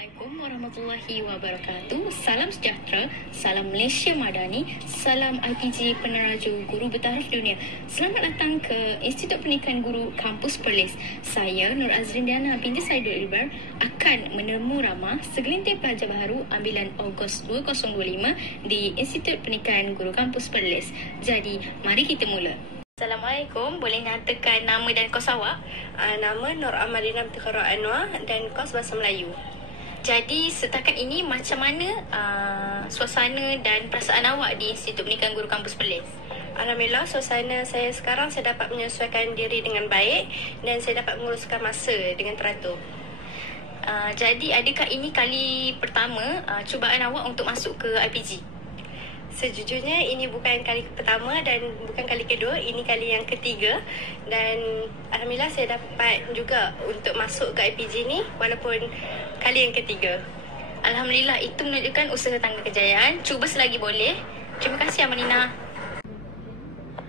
Assalamualaikum warahmatullahi wabarakatuh. Salam sejahtera, salam Malaysia Madani, salam IPG Peneraju Guru Bertaraf Dunia. Selamat datang ke Institut Pendidikan Guru Kampus Perlis. Saya Nur Azrin Diana binti Saidul Ilbar akan menemu ramah segelintir pelajar baru ambilan Ogos 2025 di Institut Pendidikan Guru Kampus Perlis. Jadi, mari kita mula. Assalamualaikum, boleh nyatakan nama dan kos awak? Nama Nur Amalina Mutikhara Anwar dan kos Bahasa Melayu. Jadi setakat ini macam mana suasana dan perasaan awak di Institut Pendidikan Guru Kampus Perlis? Alhamdulillah, suasana saya sekarang saya dapat menyesuaikan diri dengan baik dan saya dapat menguruskan masa dengan teratur. Jadi adakah ini kali pertama cubaan awak untuk masuk ke IPG? Sejujurnya ini bukan kali pertama dan bukan kali kedua, ini kali yang ketiga dan alhamdulillah saya dapat juga untuk masuk ke IPG ni walaupun kali yang ketiga. Alhamdulillah, itu menunjukkan usaha tangga kejayaan. Cuba selagi boleh. Terima kasih Amalina.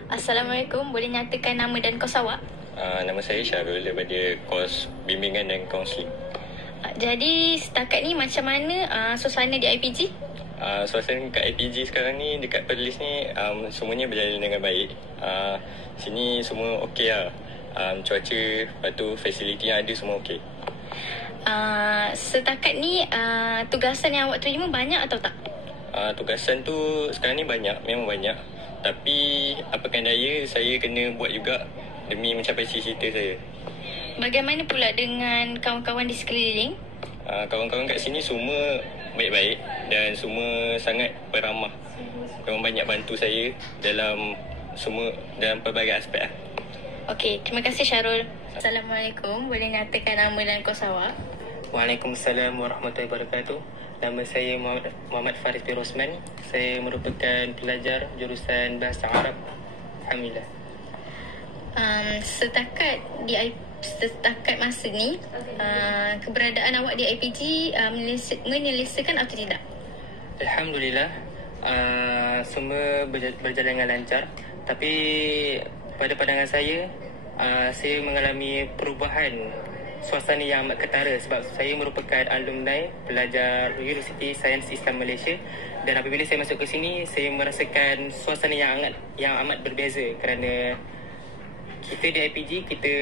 Assalamualaikum, boleh nyatakan nama dan kos awak? Nama saya Syarul daripada kos bimbingan dan kaunseling. Jadi setakat ni macam mana suasana di IPG? Suasana kat IPG sekarang ni dekat Perlis ni semuanya berjalan dengan baik. Sini semua okey lah. Cuaca, lepas tu fasiliti yang ada semua okey. Setakat ni tugasan yang awak terima banyak atau tak? Tugasan tu sekarang ni banyak, memang banyak. Tapi apakan daya saya kena buat juga demi mencapai cita-cita saya. Bagaimana pula dengan kawan-kawan di sekeliling? Kawan-kawan kat sini semua baik-baik dan semua sangat peramah. Memang banyak bantu saya dalam pelbagai aspek lah. Okey, terima kasih Syarul. Assalamualaikum, boleh nyatakan nama dan kos awak? Waalaikumsalam warahmatullahi wabarakatuh. Nama saya Muhammad Faris bin Rosman. Saya merupakan pelajar jurusan Bahasa Arab. Alhamdulillah. Setakat masa ni, keberadaan awak di IPG menyelesaikan atau tidak? Alhamdulillah, semua berjalan dengan lancar. Tapi pada pandangan saya mengalami perubahan suasana yang amat ketara sebab saya merupakan alumni pelajar Universiti Sains Islam Malaysia dan apabila saya masuk ke sini saya merasakan suasana yang amat berbeza kerana kita di IPG kita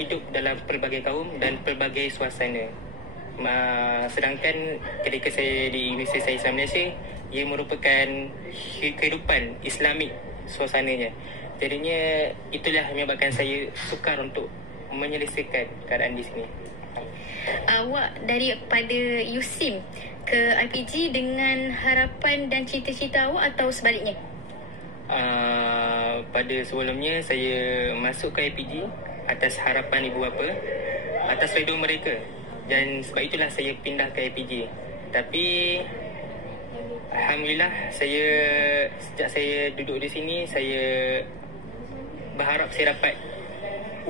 hidup dalam pelbagai kaum dan pelbagai suasana. Sedangkan ketika saya di Universiti Sains Islam Malaysia, ia merupakan kehidupan Islamik suasananya. Jadinya itulah yang menyebabkan saya sukar untuk menyelesaikan keadaan di sini. Awak daripada USIM ke IPG dengan harapan dan cita-cita awak atau sebaliknya? Pada sebelumnya saya masuk ke IPG atas harapan ibu bapa, atas redha mereka, dan sebab itulah saya pindah ke IPG. Tapi alhamdulillah sejak saya duduk di sini saya berharap saya dapat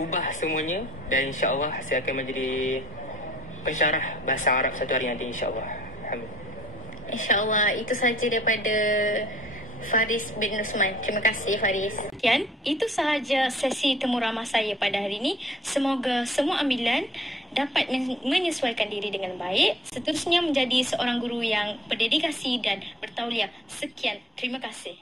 ubah semuanya dan insya-Allah saya akan menjadi pensyarah bahasa Arab satu hari nanti insya-Allah. Alhamdulillah. InsyaAllah, itu sahaja daripada Faris bin Usman. Terima kasih Faris. Sekian, itu sahaja sesi temu ramah saya pada hari ini. Semoga semua ambilan dapat menyesuaikan diri dengan baik. Seterusnya menjadi seorang guru yang berdedikasi dan bertauliah. Sekian, terima kasih.